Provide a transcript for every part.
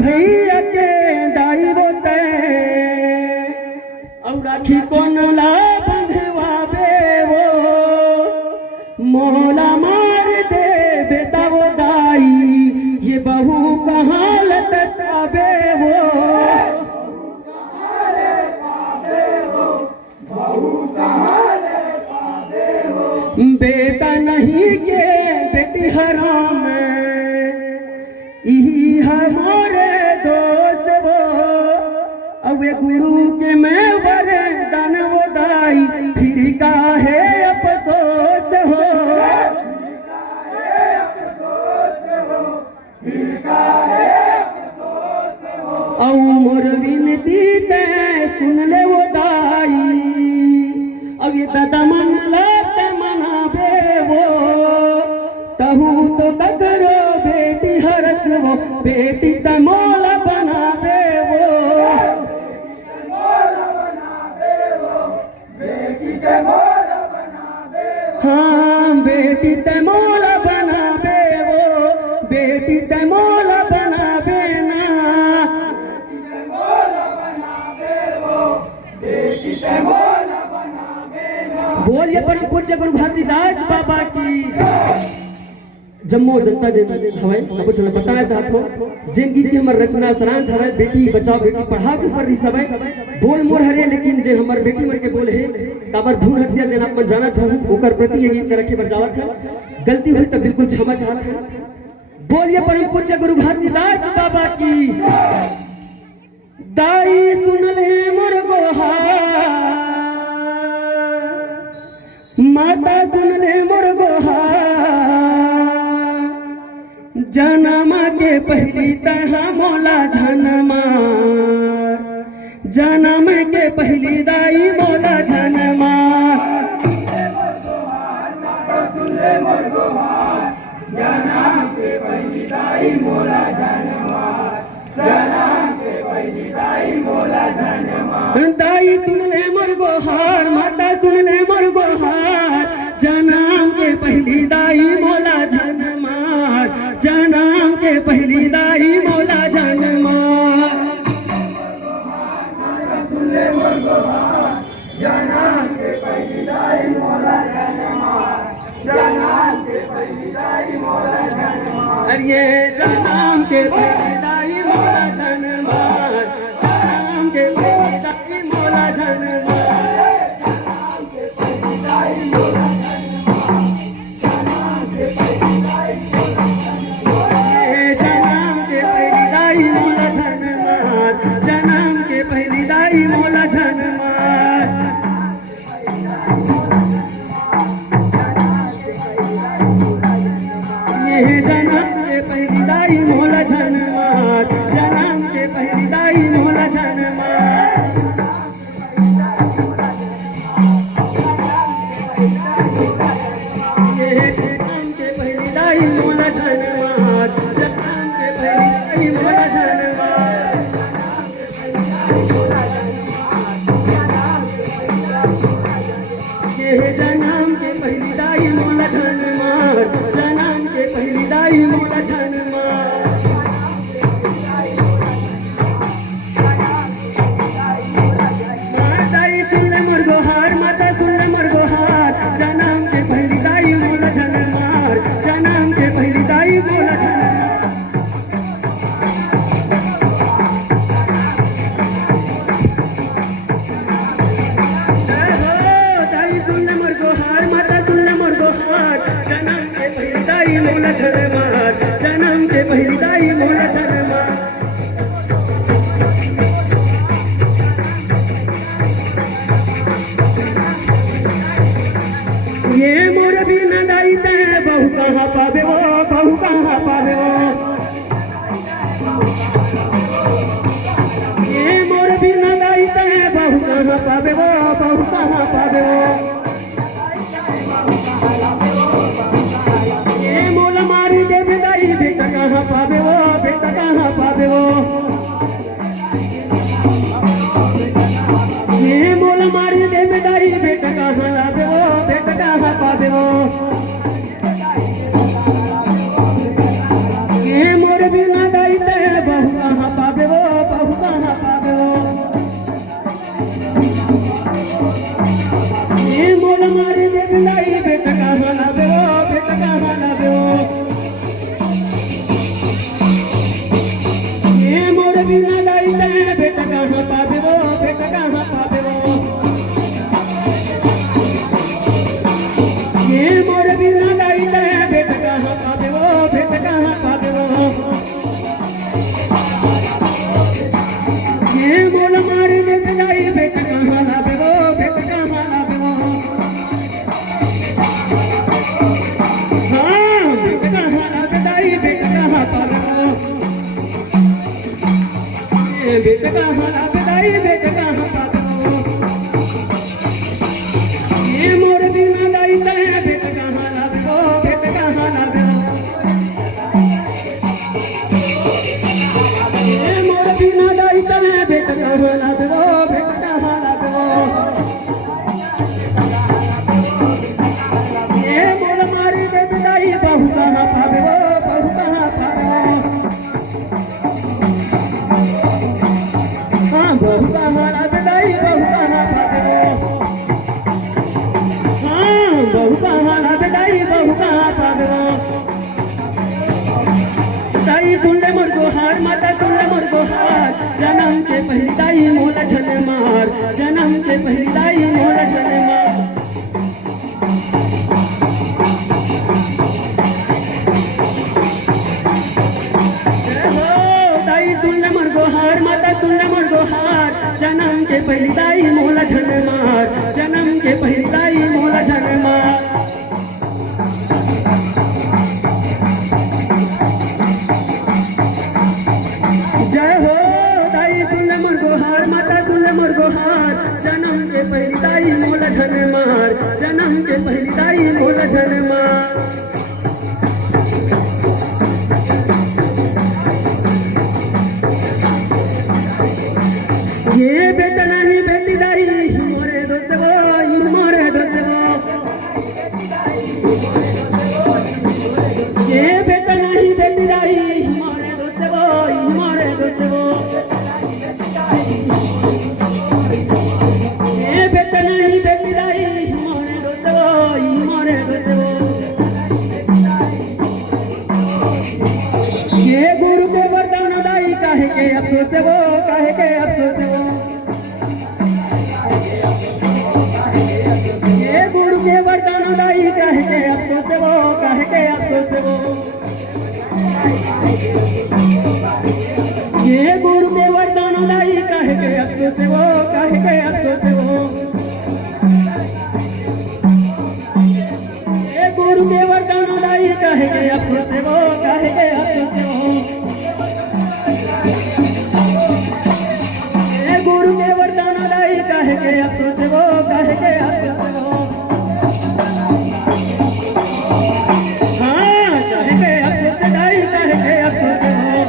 भैया के दाई बोते और राखी कौन ला बंधवावे वो मोला मार दे बेटा वो दाई ये बहू कहाँ लटकावे वो बेटा नहीं के बेटी हराम यही हमारे दोस्त वो अवे गुरु के मैं वरदान वो दाई फिर काहे अफसोस हो औ मोर विनती ते सुन ले वो दाई अब ये दादा मन लाते मनाबे वो तहु तो कदरो बेटी हरस वो बेटी तमोला बनाबे वो हाँ बेटी तमोला बनाबे वो बेटी तमोला बनाबे ना बोलिए परम पूज्य गुरु घासीदास बाबा की। जम्मो जनता जन हवे सब सुन बताया चाहत हो जिन गीत के हमर रचना सरांश हवे बेटी बचाओ बेटी पढ़ाओ के ऊपर रिस हवे बोल मोर हरे लेकिन जे हमर बेटी मर के बोल है काबर भ्रूण हत्या जन आप जानत हो ओकर प्रति ये गीत के रखे बचावत है गलती हुई तो बिल्कुल क्षमा चाहत है। बोलिए परम पूज्य गुरु घासीदास बाबा की। दाई सुन ले मोर गोहार माता सुन ले मोर गोहार जनमा के पहली तहा मोला जनमा जन्म के पहली दाई मोला जनमा दाई सुन ले मोर गोहार माता सुन ले मोर गोहार जन्म के पहली दाई मोला जनमार जन्म के पहली दाई मोला जनमार अरे जन्म के पहली दाई मोला जनमार जन्म के पहली दाई मोला जनमार जन्म के पहली दाई मोला जनमार ये मोर बिना दाई ते बहु कहाँ पावे वो बहु कहाँ पावे वो ये मोर बिना दाई ते बहु कहाँ पावे वो बहु कहाँ पावे वो बेटा कहाँ पावे वो बेटा कहाँ पावे वो ये मोल मारी दे बेदाई बेटा कहाँ लावे वो बेटा कहाँ पावे वो ये मोर बिना दाई ते बहु कहाँ बेटा हाला बेदाई बेटा कहाँ पाबो ये मोर बिना दाई तय बेटा कहाँ लाबो बेटा कहाँ लाबो ये मोर बिना दाई तय बेटा कहाँ लाबो बेटा कहाँ लाबो ये मोर मारी दे बेदाई बहू कहाँ पाबो बहू कहाँ पाबो हाँ बहू कहाँ लाबो दाई बहू कहाँ पाबो बहू कहाँ लाबे दाई बहू कहाँ पाबो दाई सुन ले मोर गोहार माता सुन ले मोर गोहार जन्म के पहली दाई मोला झन मार जन्म के पहली दाई मोला झन मार जय हो दाई सुन ले मोर गोहार माता सुन ले मोर गोहार जन्म के पहली दाई मोला झन मार जन्म के पहली दाई मोला झन मार जय हो दाई सुन ले मोर गोहार माता सुन ले मोर गोहार जन्म के पहली दाई मोला झन मार जन्म के पहली दाई मोला झन मार ये बेटा नहीं बेटी दाई मोरे दोस्त वो मोरे दोस्त वो ये बेटा नहीं बेटी दाई मोरे दोस्त वो मोरे दोस्त वो ये बेटा नहीं बेटी दाई मोरे दोस्त वो मोरे दोस्त वो ये गुरु के वरदान दाई काहे के अफसोस वो काहे के अफसोस वो ये गुरु के वरदान दाई काहे के अफसोस वो काहे के अफसोस वो ये गुरु के वरदान दाई काहे के अफसोस वो काहे के अफसोस वो ये गुरु के वरदान दाई काहे के अफसोस वो काहे के अफसोस वो ये गुरु के वरदान दाई काहे के अफसोस वो काहे के अफसोस वो हाँ काहे के अफसोस दाई काहे के अफसोस वो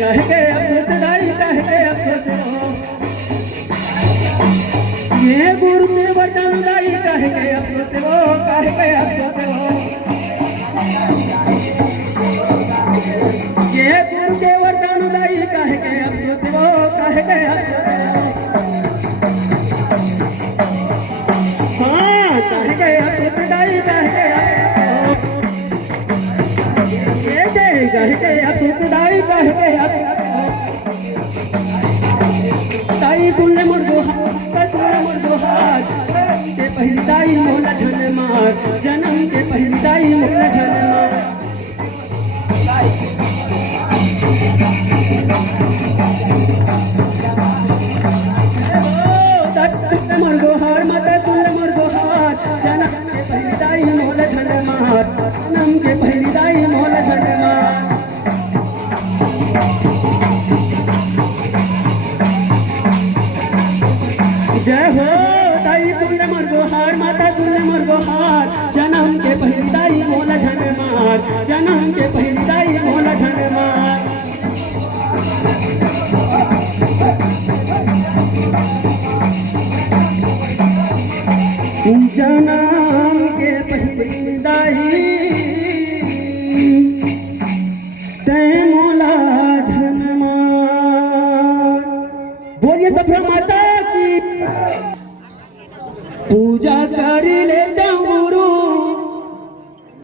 काहे के अफसोस दाई काहे के अफसोस वो ये गुरु के वरदान दाई काहे के अफसोस वो काहे के अफसोस वो ये गुरु के वरदान दाई काहे के अफसोस वो काहे के अफसोस हाँ काहे के अफसोस दाई काहे के अफसोस ये दे काहे के अफसोस दाई काहे के अफसोस दाई सुन ले मोर गोहार सुन ले मोर गोहार के पहली दाई मोला झन मार जन्म के पहली दाई मोला झन मार मोर गोहार माता सुन ले मोर गोहार जन्म के पहली दाई मोला झन मार जन्म के पहली दाई मोला झन मार जय हो दाई सुन ले मोर गोहार माता सुन ले मोर गोहार जन्म के पहली दाई मोला झन मार जन्म के पहली दाई मोला झन मार जन्म के पहली दाई तै मोला झन मार बोलिए सफल माता की पूजा कर ले